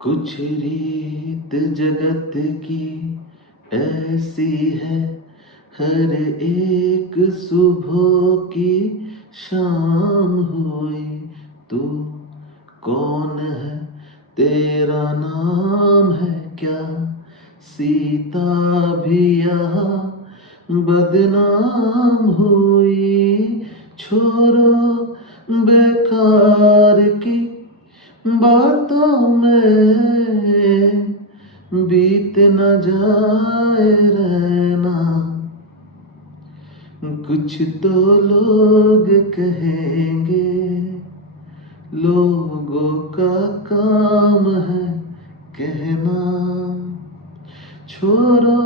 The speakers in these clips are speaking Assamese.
कुछ रीत जगत की ऐसी है, हर एक सुबह की शाम हुई। तू कौन है, तेरा नाम है क्या? सीता भी यहाँ बदनाम हुई। छोड़ो बेकार की बातों में, बीत न जाए रहना। कुछ तो लोग कहेंगे, लोगों का काम है कहना। छोड़ो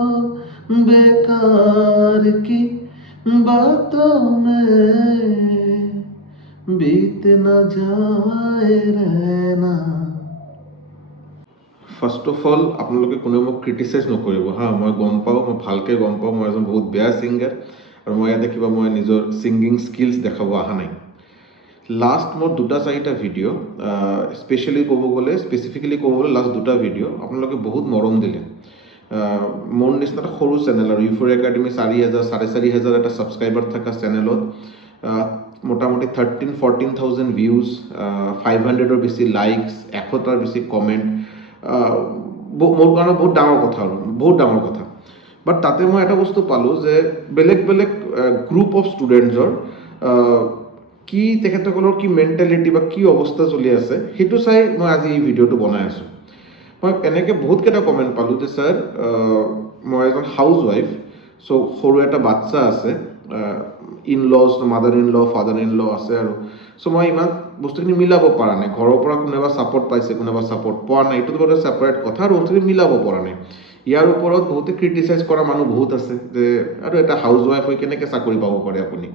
बेकार की बातों में, बीत न जाए रहना। ফাৰ্ষ্ট অফ অল আপোনালোকে কোনেও মোক ক্ৰিটিচাইজ নকৰিব হা। মই গম পাওঁ, মই ভালকৈ গম পাওঁ মই এজন বহুত বেয়া ছিংগাৰ, আৰু মই ইয়াতে কিবা মই নিজৰ ছিংগিং স্কিলছ দেখাব অহা নাই। লাষ্ট মোৰ 2-4টা ভিডিঅ' স্পেচিফিকেলি ক'ব গ'লে লাষ্ট 2টা ভিডিঅ' আপোনালোকে বহুত মৰম দিলে। মোৰ নিচিনা এটা সৰু চেনেল আৰু ইউফ'ৰিয়া একাডেমি 4,000-4,500 এটা ছাবস্ক্ৰাইবাৰ থকা চেনেলত মোটামুটি 13-14,000 ভিউজ, 500ৰ বেছি লাইকছ, 100টাৰ বেছি কমেণ্ট, মোৰ কাৰণে বহুত ডাঙৰ কথা আৰু বহুত ডাঙৰ কথা। বাট তাতে মই এটা বস্তু পালোঁ যে বেলেগ বেলেগ গ্ৰুপ অফ ষ্টুডেণ্টছৰ কি তেখেতসকলৰ কি মেণ্টেলিটি বা কি অৱস্থা চলি আছে সেইটো চাই মই আজি এই ভিডিঅ'টো বনাই আছোঁ। মই এনেকৈ বহুতকেইটা কমেণ্ট পালোঁ যে ছাৰ, মই এজন হাউচ ৱাইফ, চ' সৰু এটা বাচ্চা আছে, in lodge, mother in law, father in law আছে, আৰু চ' মই ইমান বস্তুখিনি মিলাব পৰা নাই। ঘৰৰ পৰা কোনোবা ছাপৰ্ট পাইছে, কোনোবা ছাপৰ্ট পোৱা নাই, এইটো বাৰু ছেপাৰেট কথা, আৰু বস্তুখিনি মিলাব পৰা নাই। ইয়াৰ ওপৰত বহুতে ক্ৰিটিচাইজ কৰা মানুহ বহুত আছে যে আৰু এটা হাউচ ৱাইফ হৈ কেনেকৈ চাকৰি পাব পাৰে আপুনি।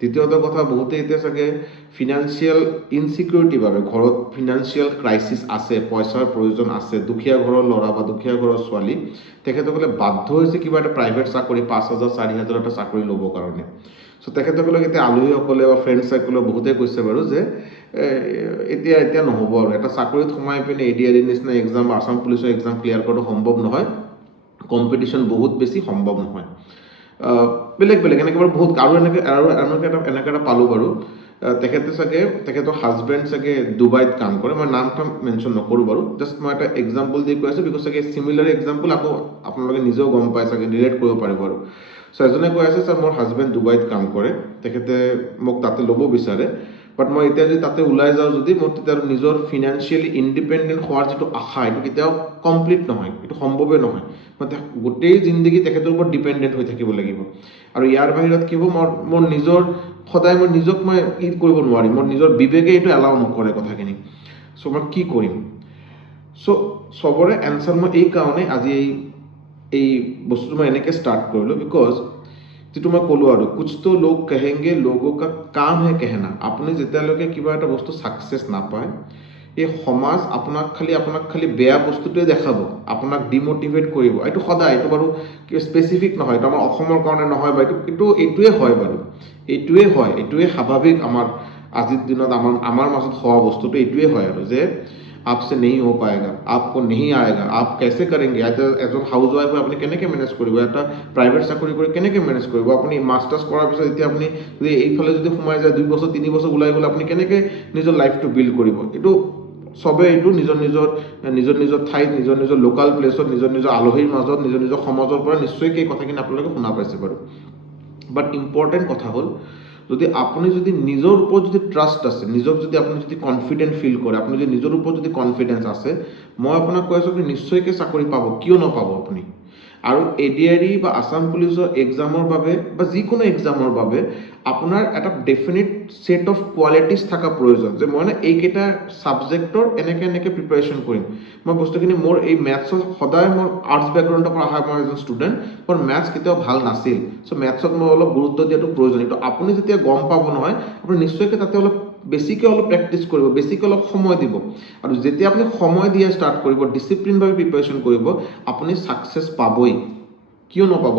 দ্বিতীয়টো কথা, বহুতে এতিয়া চাগে ফিনান্সিয়েল ইনচিকিউৰিটিৰ বাবে, ঘৰত ফিনান্সিয়েল ক্ৰাইচিছ আছে, পইচাৰ প্ৰয়োজন আছে, দুখীয়া ঘৰৰ ল'ৰা বা দুখীয়া ঘৰৰ ছোৱালী, তেখেতসকলে বাধ্য হৈছে কিবা এটা প্ৰাইভেট চাকৰি 5,000-4,000 এটা চাকৰি ল'বৰ কাৰণে। চ' তেখেতসকলক এতিয়া আলহীসকলে বা ফ্ৰেণ্ড চাৰ্কলে বহুতে কৈছে বাৰু যে এতিয়া নহ'ব, আৰু এটা চাকৰিত সোমাই পিনে ADR নিচিনা এক্সাম বা আছাম পুলিচৰ এক্সাম ক্লিয়াৰ কৰাটো সম্ভৱ নহয়, কম্পিটিশ্যন বহুত বেছি, সম্ভৱ নহয়। বেলেগ বেলেগ এনেকৈ বাৰু বহুত, আৰু এনেকৈ এটা পালোঁ বাৰু। তেখেতৰ হাজবেণ্ড চাগে ডুবাইত কাম কৰে, মই নাম মেনশ্যন নকৰোঁ বাৰু, জাষ্ট মই এটা এক্সাম্পল দি কৈ আছোঁ, বিকজ চাগে চিমিলাৰ এক্সাম্পল আকৌ আপোনালোকে নিজেও গম পাই চাগে, ৰিলেট কৰিব পাৰিব। আৰু চ' এজনে কৈ আছে, ছাৰ মোৰ হাজবেণ্ড ডুবাইত কাম কৰে, তেখেতে মোক তাতে ল'ব বিচাৰে, বাট মই এতিয়া যদি তাতে ওলাই যাওঁ, যদি মোৰ তেতিয়া নিজৰ ফিনান্সিয়েলি ইণ্ডিপেণ্ডেণ্ট হোৱাৰ যিটো আশা, এইটো কেতিয়াও কমপ্লিট নহয়, এইটো সম্ভৱেই নহয়। মই গোটেই জিন্দগী তেখেতৰ ওপৰত ডিপেণ্ডেণ্ট হৈ থাকিব লাগিব। আৰু ইয়াৰ বাহিৰত কি হ'ব, মোৰ নিজৰ সদায় মই নিজক মই কৰিব নোৱাৰিম, মোৰ নিজৰ বিবেকে এইটো এলাউ নকৰে কথাখিনি। চ' মই কি কৰিম? চ' চবৰে এনচাৰ মই এই কাৰণে আজি এই বস্তুটো মই এনেকৈ ষ্টাৰ্ট কৰিলোঁ, বিকজ যিটো মই ক'লোঁ আৰু কুছ তো লোক কহেংগে, লোগো কা কাম হে কেহনা। আপুনি যেতিয়ালৈকে কিবা এটা বস্তু ছাকচেছ নাপায়, এই সমাজ আপোনাক খালি বেয়া বস্তুটোৱে দেখাব, আপোনাক ডিম'টিভেট কৰিব। এইটো সদায়, এইটো বাৰু স্পেচিফিক নহয়, এইটো আমাৰ অসমৰ কাৰণে নহয়, বা এইটোৱে হয় বাৰু, এইটোৱে স্বাভাৱিক। আমাৰ আজিৰ দিনত আমাৰ মাজত হোৱা বস্তুটো এইটোৱে হয়, আৰু যে आपसे नहीं हो पाएगा, आपको नहीं आएगा, आप कैसे करेंगे। এজন হাউচ ৱাইফ হৈ আপুনি কেনেকৈ মেনেজ কৰিব, এটা প্ৰাইভেট চাকৰি কৰি কেনেকৈ মেনেজ কৰিব। আপুনি মাষ্টাৰ্ছ কৰাৰ পিছত এতিয়া আপুনি যদি এইফালে যদি সোমাই যায়, 2 বছৰ 3 বছৰ ওলাই গ'লে আপুনি কেনেকৈ নিজৰ লাইফটো বিল্ড কৰিব। এইটো চবেই এইটো নিজৰ ঠাইত, নিজৰ লোকেল প্লেচত, নিজৰ আলহীৰ মাজত, নিজৰ সমাজৰ পৰা নিশ্চয়কৈ এই কথাখিনি আপোনালোকে শুনা পাইছে বাৰু। বাট ইম্পৰ্টেণ্ট কথা হ'ল, যদি আপুনি নিজৰ ওপৰত যদি ট্ৰাষ্ট আছে, নিজক যদি আপুনি কনফিডেণ্ট ফিল কৰে, আপুনি যদি নিজৰ ওপৰত যদি কনফিডেঞ্চ আছে, মই আপোনাক কৈ আছোঁ, আপুনি নিশ্চয়কৈ চাকৰি পাব। কিয় নাপাব আপুনি? আৰু ADR বা আছাম পুলিচৰ এক্সামৰ বাবে বা যিকোনো এক্সামৰ বাবে আপোনাৰ এটা ডেফিনিট ছেট অফ কোৱালিটিজ থকা প্ৰয়োজন, যে মই এইকেইটা ছাবজেক্টৰ এনেকৈ প্ৰিপাৰেশ্যন কৰিম। মই বস্তুখিনি, মোৰ এই মেথছত সদায়, মোৰ আৰ্টছ বেকগ্ৰাউণ্ডৰ পৰা অহা মই এজন ষ্টুডেণ্ট, মোৰ মেথছ কেতিয়াও ভাল নাছিল। চ' মেথছত মই অলপ গুৰুত্ব দিয়াটো প্ৰয়োজন। কিন্তু আপুনি যেতিয়া গম পাব নহয়, আপুনি নিশ্চয়কৈ তাতে বেছিকৈ প্ৰেক্টিছ কৰিব, বেছিকৈ অলপ সময় দিব। আৰু যেতিয়া আপুনি সময় দিয়া ষ্টাৰ্ট কৰিব, ডিচিপ্লিনভাৱে প্ৰিপাৰেশ্যন কৰিব, আপুনি ছাকচেছ পাবই। কিয় নাপাব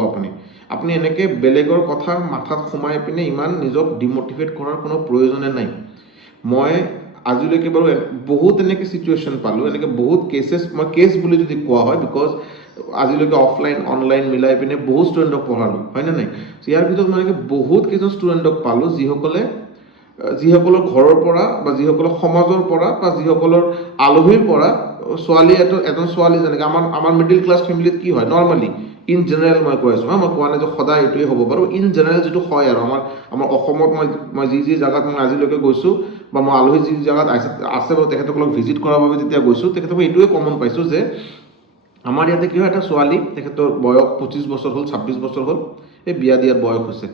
আপুনি এনেকৈ বেলেগৰ কথা মাথাত সোমাই পিনে ইমান নিজক ডিম'টিভেট কৰাৰ কোনো প্ৰয়োজনে নাই। মই আজিলৈকে বাৰু বহুত এনেকৈ চিটুৱেশ্যন পালোঁ, এনেকৈ বহুত কেছেছ, মই কেছ বুলি যদি কোৱা হয়, বিকজ আজিলৈকে অফলাইন অনলাইন মিলাই পিনে বহুত ষ্টুডেণ্টক পঢ়ালোঁ, হয়নে নাই? ইয়াৰ ভিতৰত মই বহুত কেইজন ষ্টুডেণ্টক পালোঁ যিসকলৰ ঘৰৰ পৰা বা যিসকলৰ সমাজৰ পৰা বা যিসকলৰ আলহীৰ পৰা ছোৱালী এজন ছোৱালী যেনেকৈ আমাৰ মিডিল ক্লাছ ফেমিলিত কি হয় নৰ্মেলি ইন জেনেৰেল মই কৈ আছোঁ, মই কোৱা নাই যে সদায় এইটোৱে হ'ব বাৰু, ইন জেনেৰেল যিটো হয় আৰু আমাৰ অসমত মই যি জেগাত মই আজিলৈকে গৈছোঁ বা মই আলহী যি জেগাত আছে বাৰু তেখেতসকলক ভিজিট কৰাৰ বাবে যেতিয়া গৈছোঁ, তেখেতসকলে এইটোৱে কমন পাইছোঁ যে আমাৰ ইয়াতে কি হয়, এটা ছোৱালী তেখেতৰ বয়স 25 বছৰ হ'ল, 26 বছৰ হ'ল, এই বিয়া দিয়াৰ বয়স হৈছে,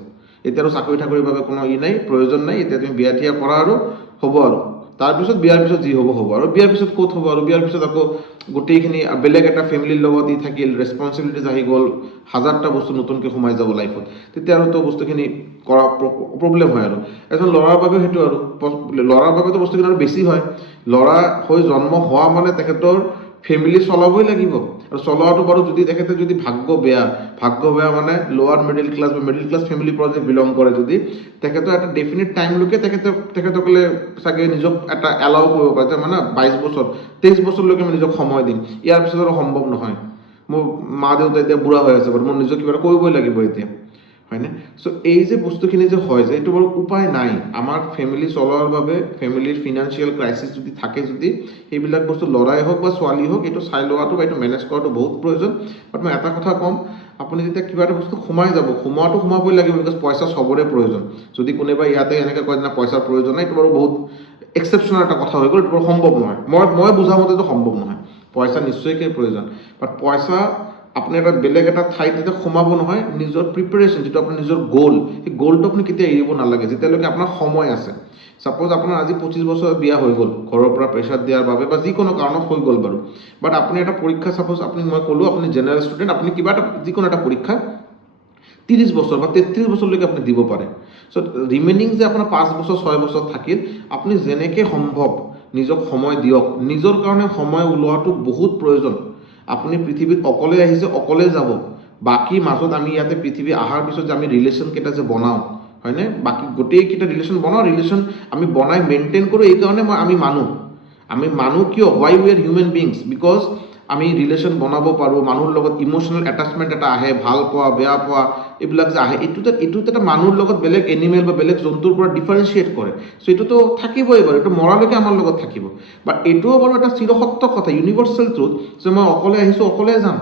এতিয়া আৰু চাকৰি ঠাকুৰিৰ বাবে কোনো নাই, প্ৰয়োজন নাই, এতিয়া তুমি বিয়া থিয়া কৰা আৰু হ'ব আৰু তাৰপিছত বিয়াৰ পিছত যি হ'ব আৰু বিয়াৰ পিছত ক'ত হ'ব আৰু বিয়াৰ পিছত আকৌ গোটেইখিনি বেলেগ এটা ফেমিলিৰ লগত থাকিল, ৰেছপনচিবিলিটিজ আহি গ'ল, হাজাৰটা বস্তু নতুনকৈ সোমাই যাব লাইফত, তেতিয়া আৰু তো বস্তুখিনি কৰা প্ৰব্লেম হয়। আৰু এজন ল'ৰাৰ বাবে সেইটো আৰু ল'ৰাৰ বাবেতো বস্তুখিনি আৰু বেছি হয়, ল'ৰা হৈ জন্ম হোৱা মানে তেখেতৰ ফেমিলি চলাবই লাগিব, আৰু চলোৱাটো বাৰু যদি ভাগ্য বেয়া মানে লোৱাৰ মিডিল ক্লাছ বা মিডিল ক্লাছ ফেমিলিৰ পৰা যদি বিলং কৰে, যদি তেখেতৰ এটা ডেফিনিট টাইমলৈকে তেখেতসকলে চাগে নিজক এটা এলাউ কৰিব পাৰে যে মানে 22 বছৰ 23 বছৰলৈকে মই নিজক সময় দিম, ইয়াৰ পিছত আৰু সম্ভৱ নহয়, মোৰ মা দেউতা এতিয়া বুঢ়া হৈ আছে বাৰু, মোৰ নিজক কিবা এটা কৰিবই লাগিব এতিয়া, হয়নে? চ' এই যে বস্তুখিনি যে হয় যে এইটো বাৰু উপায় নাই, আমাৰ ফেমিলি চলোৱাৰ বাবে ফেমিলিৰ ফিনান্সিয়েল ক্ৰাইচিছ যদি থাকে, যদি সেইবিলাক বস্তু ল'ৰাই হওক বা ছোৱালী হওক, এইটো চাই লোৱাটো বা এইটো মেনেজ কৰাটো বহুত প্ৰয়োজন। বাট মই এটা কথা ক'ম, আপুনি যেতিয়া কিবা এটা বস্তু সোমাবই লাগিব, বিকজ পইচা চবৰে প্ৰয়োজন। যদি কোনোবাই ইয়াতে এনেকৈ কয় না পইচাৰ প্ৰয়োজন নাই, এইটো বাৰু বহুত এক্সেপশ্যনেল এটা কথা হৈ গ'ল, এইটো বাৰু সম্ভৱ নহয়, মই বুজা মতেতো সম্ভৱ নহয়, পইচা নিশ্চয়কৈ প্ৰয়োজন, বাট পইচা আপুনি বেলেগ এটা ঠাইত যেতিয়া সোমাব নহয়, নিজৰ প্ৰিপেৰেশ্যন যিটো আপোনাৰ নিজৰ গ'ল, সেই গ'লটো আপুনি কেতিয়া এৰিব নালাগে, যেতিয়ালৈকে আপোনাৰ সময় আছে। ছাপ'জ আপোনাৰ আজি 25 বছৰ বিয়া হৈ গ'ল, ঘৰৰ পৰা প্ৰেছাৰ দিয়াৰ বাবে বা যিকোনো কাৰণত হৈ গ'ল বাৰু, বাট আপুনি এটা পৰীক্ষা, ছাপ'জ মই ক'লোঁ আপুনি জেনেৰেল ষ্টুডেণ্ট, আপুনি কিবা এটা যিকোনো এটা পৰীক্ষা 30 বছৰ বা 33 বছৰলৈকে আপুনি দিব পাৰে। চ' ৰিমেইনিং যে আপোনাৰ 5 বছৰ 6 বছৰ থাকিল, আপুনি যেনেকৈ সম্ভৱ নিজক সময় দিয়ক, নিজৰ কাৰণে সময় ওলোৱাটো বহুত প্ৰয়োজন। আপুনি পৃথিৱীত অকলে আহিছে, অকলে যাব, বাকী মাজত আমি ইয়াতে পৃথিৱী অহাৰ পিছত যে আমি ৰিলেশ্যন কেইটা যে বনাওঁ, হয়নে, বাকী গোটেইকেইটা ৰিলেশ্যন আমি বনাই মেইনটেইন কৰোঁ, এইকাৰণে আমি মানুহ কিয়, Y we are human beings, because আমি ৰিলেশ্যন বনাব পাৰোঁ, মানুহৰ লগত ইম'চনেল এটাচমেণ্ট এটা আহে, ভাল পোৱা বেয়া পোৱা এইবিলাক যে আহে, এইটোত এটা মানুহৰ লগত বেলেগ এনিমেল বা বেলেগ জন্তুৰ পৰা ডিফাৰেঞ্চিয়েট কৰে। চ' এইটোতো থাকিবই বাৰু, এইটো মৰালৈকে আমাৰ লগত থাকিব, বাট এইটোও বাৰু এটা চিৰসত্য কথা, ইউনিভাৰ্চেল ট্ৰুথ, যে মই অকলে আহিছোঁ অকলে যাম,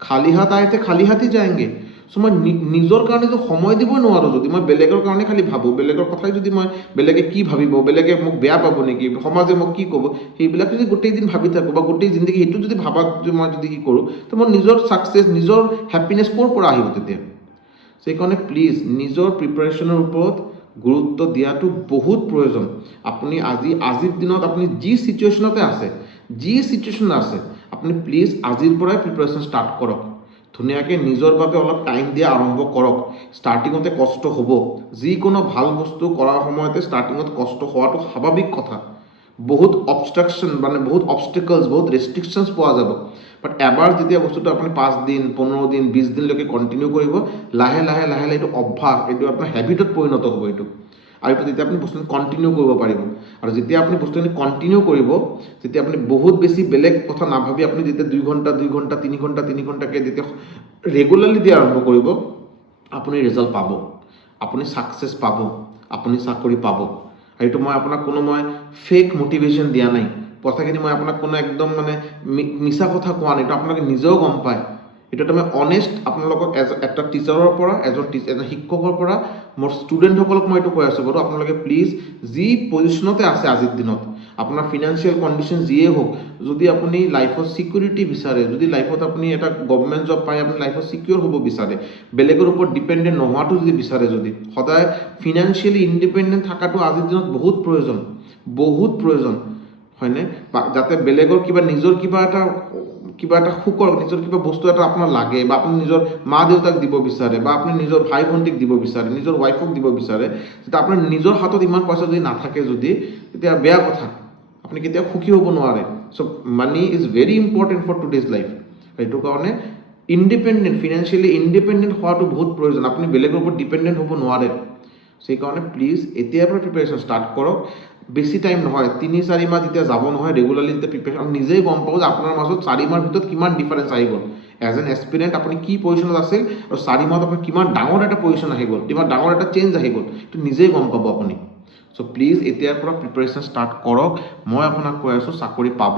খালী হাত আইতে খালী হাতী যায়গে। চ' মই নিজৰ কাৰণে যদি সময় দিব নোৱাৰোঁ, যদি মই বেলেগৰ কাৰণে খালি ভাবোঁ, বেলেগৰ কথাই যদি মই বেলেগে কি ভাবিব, বেলেগে মোক বেয়া পাব নেকি, সমাজে মোক কি ক'ব, সেইবিলাক যদি গোটেই দিন ভাবি থাকোঁ বা গোটেই জিন্দগী সেইটো যদি মই যদি কি কৰোঁ, তো মোৰ নিজৰ ছাকচেছ, নিজৰ হেপিনেছ ক'ৰ পৰা আহিব তেতিয়া? সেইকাৰণে প্লিজ নিজৰ প্ৰিপাৰেশ্যনৰ ওপৰত গুৰুত্ব দিয়াটো বহুত প্ৰয়োজন। আপুনি আজিৰ দিনত আপুনি যি চিটুৱেশ্যনতে আছে, আপুনি প্লিজ আজিৰ পৰাই প্ৰিপাৰেশ্যন ষ্টাৰ্ট কৰক, ধুনীয়াকৈ নিজৰ বাবে অলপ টাইম দিয়া আৰম্ভ কৰক। ষ্টাৰ্টিঙতে কষ্ট হ'ব, যিকোনো ভাল বস্তু কৰাৰ সময়তে ষ্টাৰ্টিঙত কষ্ট হোৱাটো স্বাভাৱিক কথা, বহুত অবষ্ট্ৰাকশ্যন মানে বহুত অবষ্টেকলছ, বহুত ৰেষ্ট্ৰিকশ্যনছ পোৱা যাব, বাট এবাৰ যেতিয়া বস্তুটো আপুনি 5 দিন 15 দিন 20 দিনলৈকে কণ্টিনিউ কৰিব, লাহে লাহে এইটো অভ্যাস, এইটো আপোনাৰ হেবিটত পৰিণত হ'ব এইটো, আৰু এইটো যেতিয়া আপুনি বস্তুটো কণ্টিনিউ কৰিব পাৰিব, আৰু যেতিয়া আপুনি বস্তুখিনি কণ্টিনিউ কৰিব, তেতিয়া আপুনি বহুত বেছি বেলেগ কথা নাভাবি আপুনি যেতিয়া 2 ঘণ্টা 3 ঘণ্টাকৈ যেতিয়া ৰেগুলাৰলি দিয়া আৰম্ভ কৰিব, আপুনি ৰিজাল্ট পাব, আপুনি ছাকচেছ পাব, আপুনি চাকৰি পাব। আৰু এইটো মই আপোনাক কোনো ফেক মটিভেশ্যন দিয়া নাই, কথাখিনি মই আপোনাক কোনো একদম মিছা কথা কোৱা নাই, এইটো আপোনালোকে নিজেও গম পায়, এইটো এটা মই অনেষ্ট আপোনালোকক এটা টিচাৰৰ পৰা, এজন শিক্ষকৰ পৰা মোৰ ষ্টুডেণ্টসকলক মই এইটো কৈ আছোঁ বাৰু, আপোনালোকে প্লিজ যি পজিশ্যনতে আছে আজিৰ দিনত, আপোনাৰ ফিনান্সিয়েল কণ্ডিশ্যন যিয়ে হওক, যদি আপুনি লাইফত ছিকিউৰিটি বিচাৰে, যদি লাইফত আপুনি এটা গভৰ্ণমেণ্ট জব পাই আপুনি লাইফত ছিকিউৰ হ'ব বিচাৰে, বেলেগৰ ওপৰত ডিপেণ্ডেণ্ট নোহোৱাটো যদি বিচাৰে, যদি সদায় ফিনান্সিয়েলি ইণ্ডিপেণ্ডেণ্ট থকাটো আজিৰ দিনত বহুত প্ৰয়োজন, হয়নে? যাতে বেলেগৰ নিজৰ কিবা এটা সুখৰ, নিজৰ কিবা বস্তু এটা আপোনাৰ লাগে, বা আপুনি নিজৰ মা দেউতাক দিব বিচাৰে, বা আপুনি নিজৰ ভাই ভণ্টিক দিব বিচাৰে, নিজৰ ৱাইফক দিব বিচাৰে, যেতিয়া আপোনাৰ নিজৰ হাতত ইমান পইচা যদি নাথাকে, তেতিয়া বেয়া কথা, আপুনি কেতিয়াও সুখী হ'ব নোৱাৰে। So' money is very important for today's life. সেইটো কাৰণে ফিনান্সিয়েলি ইণ্ডিপেণ্ডেণ্ট হোৱাটো বহুত প্ৰয়োজন, আপুনি বেলেগৰ ওপৰত ডিপেণ্ডেণ্ট হ'ব নোৱাৰে। সেইকাৰণে প্লিজ এতিয়াৰ পৰা প্ৰিপাৰেশ্যন ষ্টাৰ্ট কৰক, বেছি টাইম নহয় 3-4 মাহ যেতিয়া যাব নহয় ৰেগুলাৰলি যেতিয়া প্ৰিপেৰেশ্যন নিজেই গম পাব যে আপোনাৰ মাজত 4 মাহৰ ভিতৰত কিমান ডিফাৰেঞ্চ আহি গ'ল এজ এন এছপিৰেণ্ট আপুনি কি পজিশ্যনত আছিল আৰু 4 মাহত আপুনি কিমান ডাঙৰ এটা পজিশ্যন আহি গ'ল কিমান ডাঙৰ এটা চেঞ্জ আহি গ'ল এইটো নিজেই গম পাব আপুনি চ' প্লিজ এতিয়াৰ পৰা প্ৰিপেৰেশ্যন ষ্টাৰ্ট কৰক মই আপোনাক কৈ আছোঁ চাকৰি পাব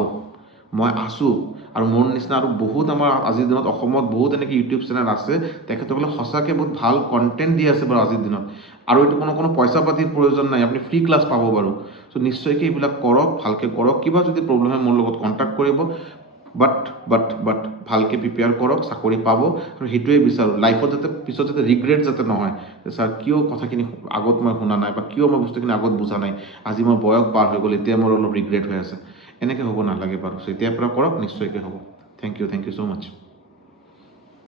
মই আছোঁ আৰু মোৰ নিচিনা আৰু বহুত আমাৰ আজিৰ দিনত অসমত বহুত এনেকৈ ইউটিউব চেনেল আছে তেখেতসকলে সঁচাকৈ বহুত ভাল কণ্টেণ্ট দি আছে বাৰু আজিৰ দিনত আৰু এইটো কোনো পইচা পাতিৰ প্ৰয়োজন নাই আপুনি ফ্ৰী ক্লাছ পাব বাৰু চ' নিশ্চয়কৈ এইবিলাক কৰক ভালকৈ কৰক কিবা যদি প্ৰব্লেম হয় মোৰ লগত কণ্টেক্ট কৰিব বাট ভালকৈ প্ৰিপেয়াৰ কৰক চাকৰি পাব আৰু সেইটোৱে বিচাৰোঁ লাইফত যাতে পিছত যাতে ৰিগ্ৰেট যাতে নহয় যে ছাৰ কিয় কথাখিনি আগত মই শুনা নাই বা কিয় মই বস্তুখিনি আগত বুজা নাই আজি মোৰ বয়স পাৰ হৈ গ'ল এতিয়া মোৰ অলপ ৰিগ্ৰেট হৈ আছে এনেকৈ হ'ব নালাগে বাৰু চ' এতিয়াৰ পৰা কৰক নিশ্চয়কৈ হ'ব থেংক ইউ ছ' মাছ